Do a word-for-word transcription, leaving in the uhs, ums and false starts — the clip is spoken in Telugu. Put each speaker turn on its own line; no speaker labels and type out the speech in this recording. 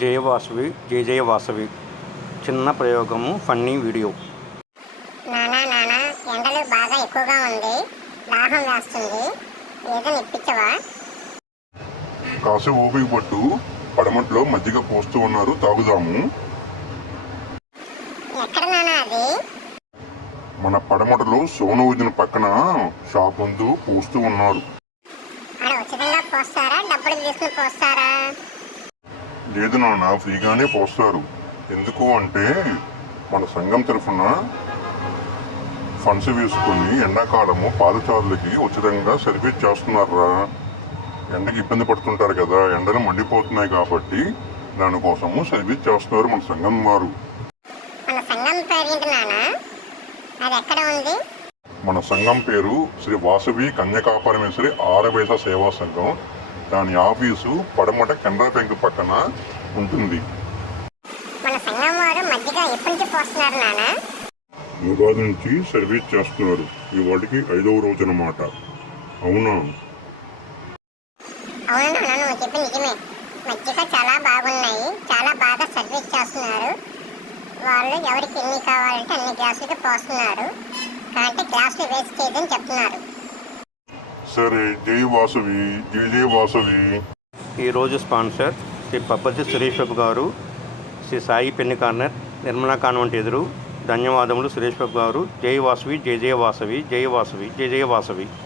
జయ వాసవి జయ జయ వాసవి చిన్న ప్రయోగము ఫన్నీ వీడియో.
నానా నానా ఎండలు బాగా ఎక్కువగా ఉంది, దాహం వేస్తుంది, ఏదో ఇప్పించవా?
కాసేపు ఓపిక పట్టు, పడమట్లో మజ్జిగ పోస్తూ ఉన్నారు, తాగుదాము.
ఎక్కడ నానా అది?
మన పడమటలో సోను వదిన పక్కన షాప్ ముందు పోస్తూ ఉన్నారు.
అక్కడ ఉచితంగా పోస్తారా, డబ్బులు తీసుకుని పోస్తారా?
లేదు నాన్న, ఫ్రీగానే పోస్తారు. ఎందుకు అంటే మన సంఘం తరఫున ఫండ్స్ వేసుకొని ఎండాకాలము పాదచారులకి ఉచితంగా సర్వీస్ చేస్తున్నారా. ఎండకి ఇబ్బంది పడుతుంటారు కదా, ఎండలు మండిపోతున్నాయి కాబట్టి దానికోసము సర్వీస్ చేస్తున్నారు మన సంఘం వారు.
మన సంఘం పేరు ఏంటి నాన్న? అది ఎక్కడ ఉంది?
మన సంఘం పేరు శ్రీ వాసవి కన్యకా పరమేశ్వరి ఆరవేశ సేవా సంఘం. దాని ఆఫీసు పడమట కెనరా బ్యాంక్ పక్కన ఉంటుంది.
మన సంఘం వారు మధ్యగా ఎప్పటి నుంచి పోస్తున్నారు నాన్న?
ఉగాది నుంచి సర్వీస్ చేస్తున్నారు. ఈ వాటికి ఐదవ రోజు అన్నమాట. అవునా?
అవును నాన్న, నువ్వు చెప్పి నిజమే. మజ్జిగ చాలా బాగున్నాయి, చాలా బాగా సర్వీస్ చేస్తున్నారు. వాళ్ళు ఎవరికి ఎన్ని కావాలంటే అన్ని గ్లాసులకి పోస్తున్నారు, కాబట్టి గ్లాసులు వేస్ట్ చేయదని చెప్తున్నారు.
సరే, జై వాసవి జై జై వాసవి.
ఈరోజు sponsor Shri Pabbati Suresh Babu garu, Shri Sai Penny corner, Nirmala convent ఎదురు. ధన్యవాదములు సురేష్ బాబు గారు. జై వాసవి జై జయ వాసవి జై వాసవి జై జయ వాసవి.